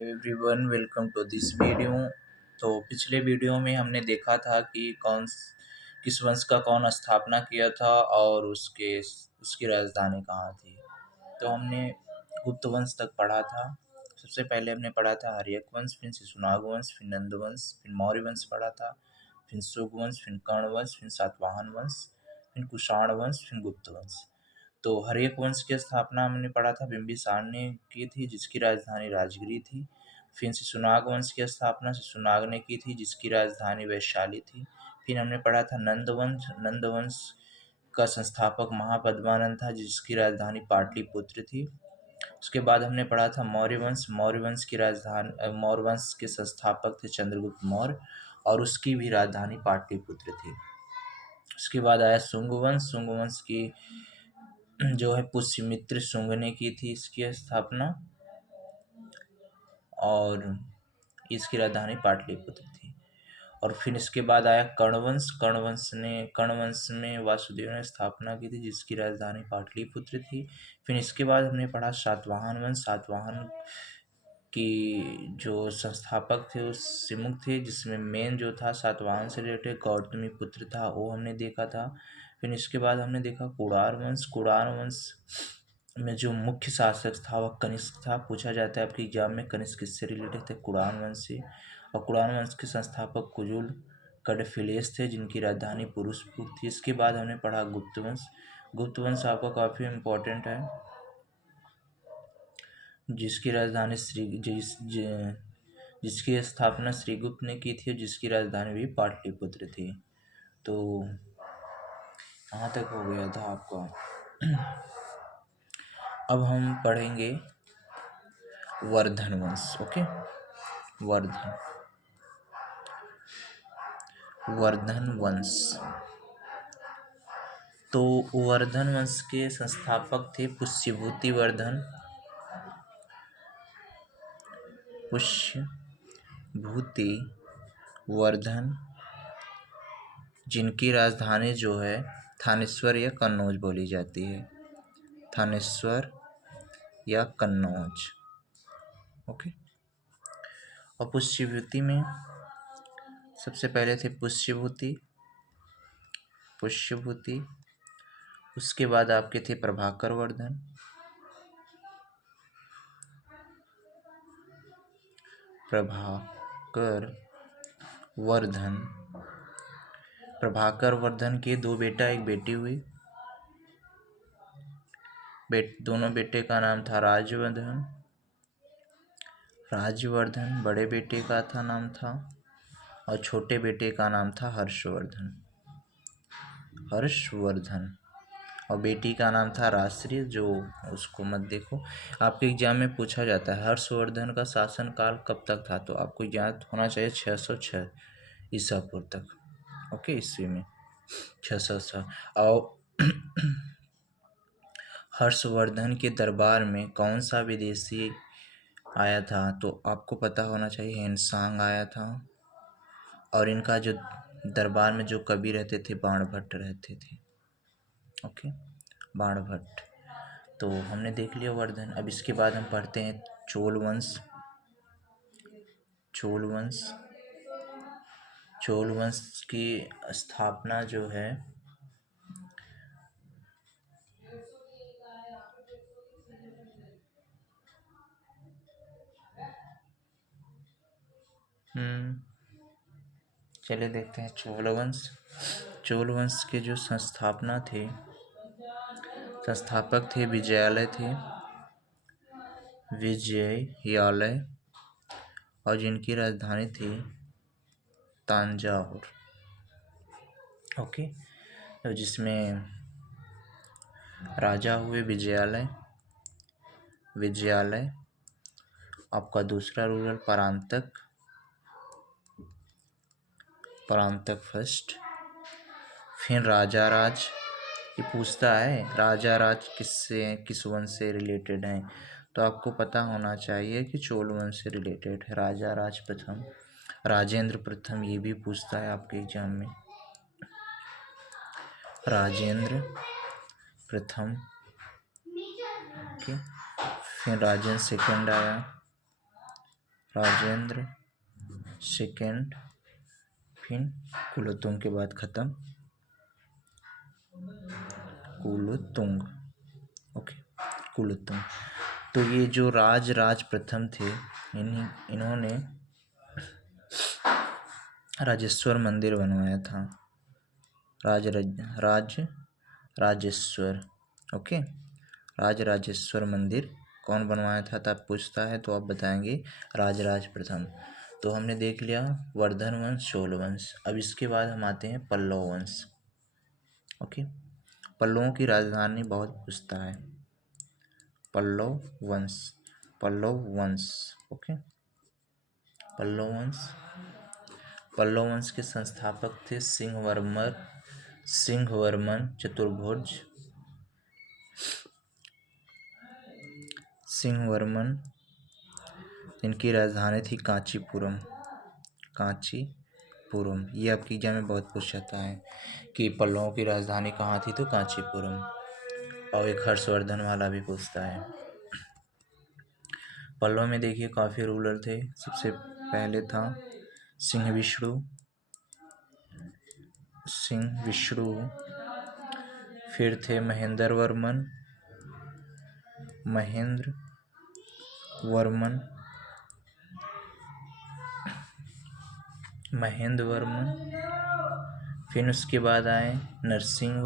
Everyone welcome to this video. तो पिछले video में हमने देखा था कि किस वंश का कौन स्थापना किया था और उसकी राजधानी कहाँ थी। तो हमने गुप्त वंश तक पढ़ा था। सबसे पहले हमने पढ़ा था हर्यक वंश, फिर शिशुनाग वंश, फिर नंद वंश, फिर मौर्य वंश पढ़ा था, फिर शुंग वंश, फिर कर्ण वंश, फिर सातवाहन वंश, फिर कुषाण वंश, फिर गुप्त वंश। तो हर्यक वंश की स्थापना हमने पढ़ा था बिंबिसार ने की थी, जिसकी राजधानी राजगिरी थी। फिर शिशुनाग वंश की स्थापना शिशुनाग ने की थी, जिसकी राजधानी वैशाली थी। फिर हमने पढ़ा था नंद वंश का संस्थापक महापद्मानंद था, जिसकी राजधानी पाटलिपुत्र थी। उसके बाद हमने पढ़ा था मौर्य वंश के संस्थापक थे चंद्रगुप्त मौर्य, और उसकी भी राजधानी पाटलिपुत्र थी। उसके बाद आया शुंग वंश की जो है पुष्यमित्र शुंग ने की थी इसकी स्थापना, और इसकी राजधानी पाटलिपुत्र थी। और फिर इसके बाद आया कर्ण वंश में वासुदेव ने स्थापना की थी, जिसकी राजधानी पाटलिपुत्र थी। फिर इसके बाद हमने पढ़ा सातवाहन की जो संस्थापक थे वो सिमुक थे, जिसमें मेन जो था सातवाहन से रिलेटेड गौतमी पुत्र था, वो हमने देखा था। फिर इसके बाद हमने देखा कुड़ार वंश में जो मुख्य शासक था वह कनिष्क था। पूछा जाता है आपके एग्जाम में कनिष्क किससे रिलेटेड थे, कुड़ार वंश से। और कुड़ार वंश के संस्थापक कुजुल कडफिलेस थे, जिनकी राजधानी पुरुषपुर थी। इसके बाद हमने पढ़ा गुप्त वंश आपका काफ़ी इम्पोर्टेंट है, जिसकी राजधानी जिसकी स्थापना श्रीगुप्त ने की थी और जिसकी राजधानी भी पाटलिपुत्र थी। तो यहाँ तक हो गया था आपका। अब हम पढ़ेंगे वर्धन वंश। ओके, वर्धन वंश। तो वर्धन वंश के संस्थापक थे पुष्यभूति वर्धन, जिनकी राजधानी जो है थानेश्वर या कन्नौज बोली जाती है, थानेश्वर या कन्नौज। ओके। और पुष्यभूति में सबसे पहले थे पुष्यभूति। उसके बाद आपके थे प्रभाकर वर्धन के दो बेटा एक बेटी हुई। दोनों बेटे का नाम था राजवर्धन, बड़े बेटे का नाम था, और छोटे बेटे का नाम था हर्षवर्धन, और बेटी का नाम था राजश्री। जो उसको मत देखो, आपके एग्जाम में पूछा जाता है हर्षवर्धन का शासनकाल कब तक था, तो आपको याद होना चाहिए 606 ईसा पूर्व तक। ओके, ईस्वी में 606। और हर्षवर्धन के दरबार में कौन सा विदेशी आया था, तो आपको पता होना चाहिए हेनसांग आया था। और इनका जो दरबार में जो कवि रहते थे बाणभट्ट रहते थे। ओके, बाणभट्ट। तो हमने देख लिया वर्धन। अब इसके बाद हम पढ़ते हैं चोल वंश की स्थापना जो है चलिए देखते हैं चोल वंश के जो संस्थापक थे विजयालय, और जिनकी राजधानी थी तंजावुर। ओके, तो जिसमें राजा हुए विजयालय। आपका दूसरा रूरल परांतक फर्स्ट। फिर राजा राज। ये पूछता है राजा राज किस वंश से रिलेटेड हैं, तो आपको पता होना चाहिए कि चोल वंश से रिलेटेड है। राजा राज प्रथम, राजेंद्र प्रथम, ये भी पूछता है आपके एग्जाम में, राजेंद्र प्रथम। ओके, फिर राजेंद्र सेकंड आया, राजेंद्र सेकेंड, फिर कुलोत्तुंग के बाद खत्म, कुलोत्तुंग। ओके, कुलोत्तुंग। तो ये जो राज प्रथम थे, इन्होंने राजेश्वर मंदिर बनवाया था। राजेश्वर। ओके, राजेश्वर मंदिर कौन बनवाया था, तब पूछता है तो आप बताएंगे राज प्रथम। तो हमने देख लिया वर्धन वंश, चोल वंश। अब इसके बाद हम आते हैं पल्लव वंश। ओके, पल्लवों की राजधानी बहुत पूछता है। पल्लव वंश। ओके, पल्लव वंश के संस्थापक थे सिंहवर्मन चतुर्भुज। इनकी राजधानी थी कांचीपुरम। ये आपकी एग्जाम में बहुत पूछ जाता है कि पल्लवों की राजधानी कहाँ थी, तो कांचीपुरम। और एक हर्षवर्धन वाला भी पूछता है। पल्लव में देखिए काफ़ी रूलर थे। सबसे पहले था सिंह विष्णु, फिर थे महेंद्र वर्मन, फिर उसके बाद आए नरसिंह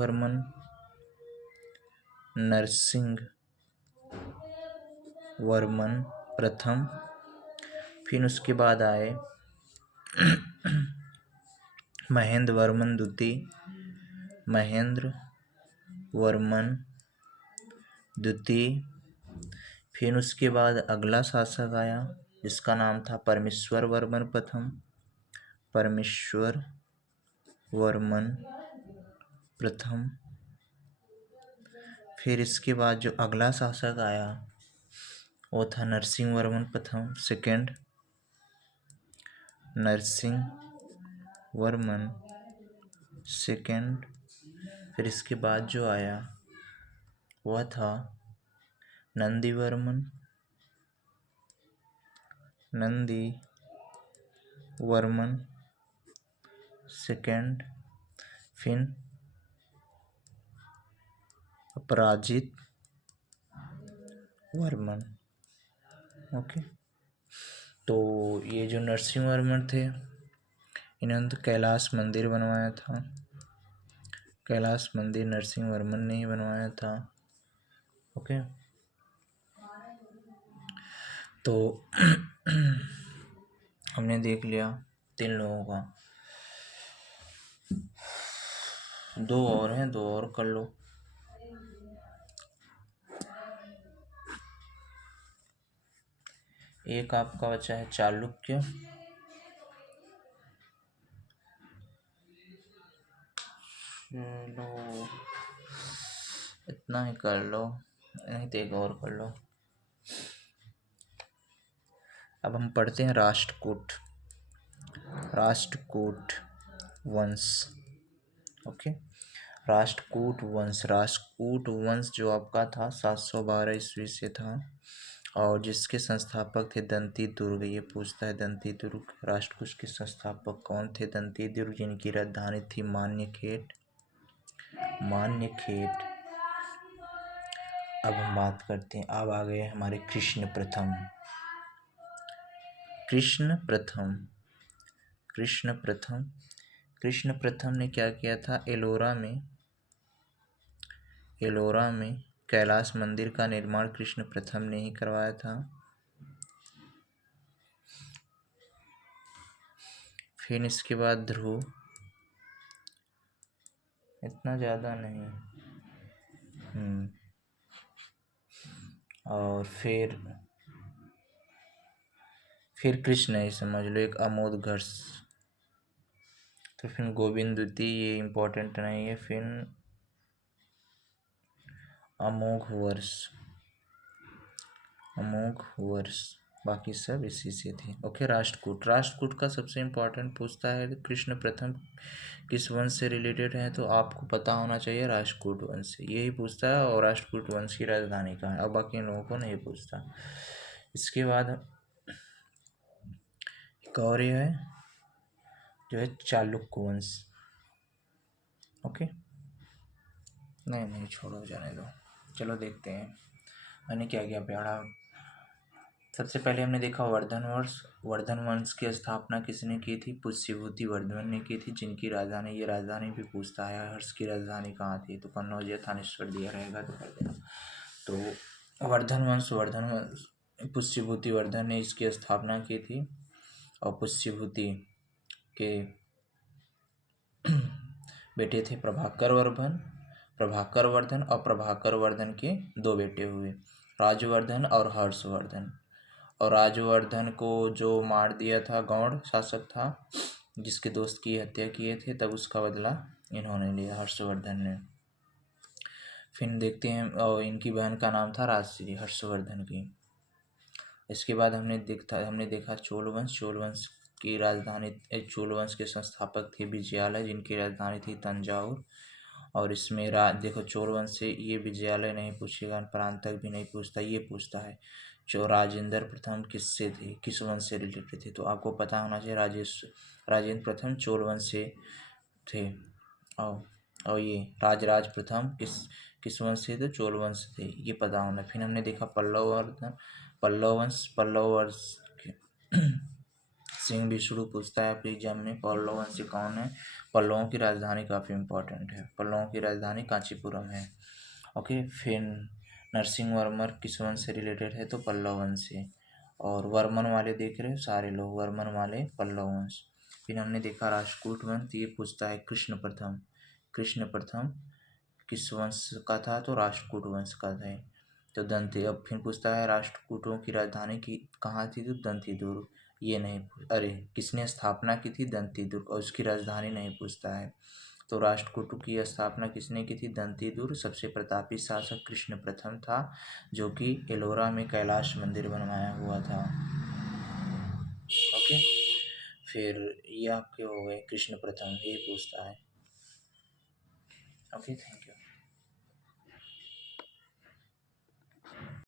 वर्मन प्रथम, फिर उसके बाद आए महेंद्र वर्मन द्वितीय। फिर उसके बाद अगला शासक आया जिसका नाम था परमेश्वर वर्मन प्रथम। फिर इसके बाद जो अगला शासक आया वो था नरसिंह वर्मन प्रथम, सेकेंड। फिर इसके बाद जो आया वह था नंदी वर्मन सेकेंड, फिर अपराजित वर्मन। ओके, तो ये जो नरसिंह वर्मन थे इन्होंने तो कैलाश मंदिर बनवाया था। कैलाश मंदिर नरसिंह वर्मन ने ही बनवाया था। ओके, तो हमने देख लिया 3 लोगों का। 2 और हैं, 2 और कर लो। एक आपका बचा है चालुक्य। चलो इतना ही कर लो, नहीं तो एक और कर लो। अब हम पढ़ते हैं राष्ट्रकूट वंश। ओके, राष्ट्रकूट वंश जो आपका था 712 ईस्वी से था, और जिसके संस्थापक थे दंती दुर्ग। ये पूछता है दंती दुर्ग राष्ट्रकूट के संस्थापक कौन थे। दंती दुर्ग जिनकी राजधानी थी मान्यखेट। अब हम बात करते हैं, अब आ गए हमारे कृष्ण प्रथम ने क्या किया था, एलोरा में कैलाश मंदिर का निर्माण कृष्ण प्रथम ने ही करवाया था। फिर इसके बाद ध्रुव, इतना ज़्यादा नहीं, और फिर कृष्ण ही समझ लो, एक अमोद घर्ष। तो फिर गोविंद द्वितीय, ये इम्पोर्टेंट नहीं है। फिर अमोघ वर्ष, बाकी सब इसी से थे। ओके, राष्ट्रकूट का सबसे इम्पोर्टेंट पूछता है कृष्ण प्रथम किस वंश से रिलेटेड है, तो आपको पता होना चाहिए राष्ट्रकूट वंश से, यही पूछता है। और राष्ट्रकूट वंश की राजधानी कहाँ है, अब बाकी इन लोगों को नहीं पूछता। इसके बाद गौर्य है जो है चालुक्य वंश। ओके, नहीं छोड़ो, जाने दो। चलो देखते हैं मैंने क्या क्या पढ़ा। सबसे पहले हमने देखा वर्धन वंश। वर्धन वंश की स्थापना किसने की थी? पुष्यभूति वर्धन ने की थी, जिनकी राजधानी, ये राजधानी भी पूछता है, हर्ष की राजधानी कहाँ थी? तो कन्नौज या थानेश्वर दिया रहेगा तो कर देना। तो वर्धन वंश पुष्यभूति वर्धन ने इसकी स्थापना की थी। और पुष्यभूति के बेटे थे प्रभाकर वर्धन, और प्रभाकर वर्धन के दो बेटे हुए, राजवर्धन और हर्षवर्धन। और राजवर्धन को जो मार दिया था गौड़ शासक था, जिसके दोस्त की हत्या किए थे, तब उसका बदला इन्होंने लिया, हर्षवर्धन ने। फिर देखते हैं, और इनकी बहन का नाम था राजश्री, हर्षवर्धन की। इसके बाद हमने देखा चोल वंश की राजधानी, चोल वंश के संस्थापक थे विजयालय, जिनकी राजधानी थी तंजाउर। और इसमें देखो, चोल वंश से ये विजयालय नहीं पूछेगा, प्रांतक भी नहीं पूछता, ये पूछता है जो राजेंद्र प्रथम किससे थे, किस वंश से रिलेटेड थे। तो आपको पता होना चाहिए राजेंद्र प्रथम चोल वंश से थे। और ये राजराज प्रथम किस वंश से थे? चोल वंश से थे, ये पता होना। फिर हमने देखा पल्लव वंश के सिंह विष्णु पूछता है आपके एग्जाम में, पल्लव वंश कौन है? पल्लवों की राजधानी काफ़ी इंपॉर्टेंट है, पल्लवों की राजधानी कांचीपुरम है। ओके, फिर नरसिंह वर्मन किस वंश से रिलेटेड है? तो पल्लव वंश से। और वर्मन वाले देख रहे हो सारे लोग, वर्मन वाले पल्लव वंश। फिर हमने देखा राष्ट्रकूट वंश, ये पूछता है कृष्ण प्रथम किस वंश का था? तो राष्ट्रकूट वंश का था। तो अब फिर पूछता है राष्ट्रकूटों की राजधानी की कहाँ थी? तो दंतीदुर्ग। ये नहीं अरे, किसने स्थापना की थी? दंतीदुर्ग। और उसकी राजधानी नहीं पूछता है। तो राष्ट्रकूटों की स्थापना किसने की थी? दंतीदुर्ग। सबसे प्रतापी शासक कृष्ण प्रथम था, जो कि एलोरा में कैलाश मंदिर बनवाया हुआ था। ओके, फिर ये आपके हो गए कृष्ण प्रथम, ये पूछता है। Okay, thank you.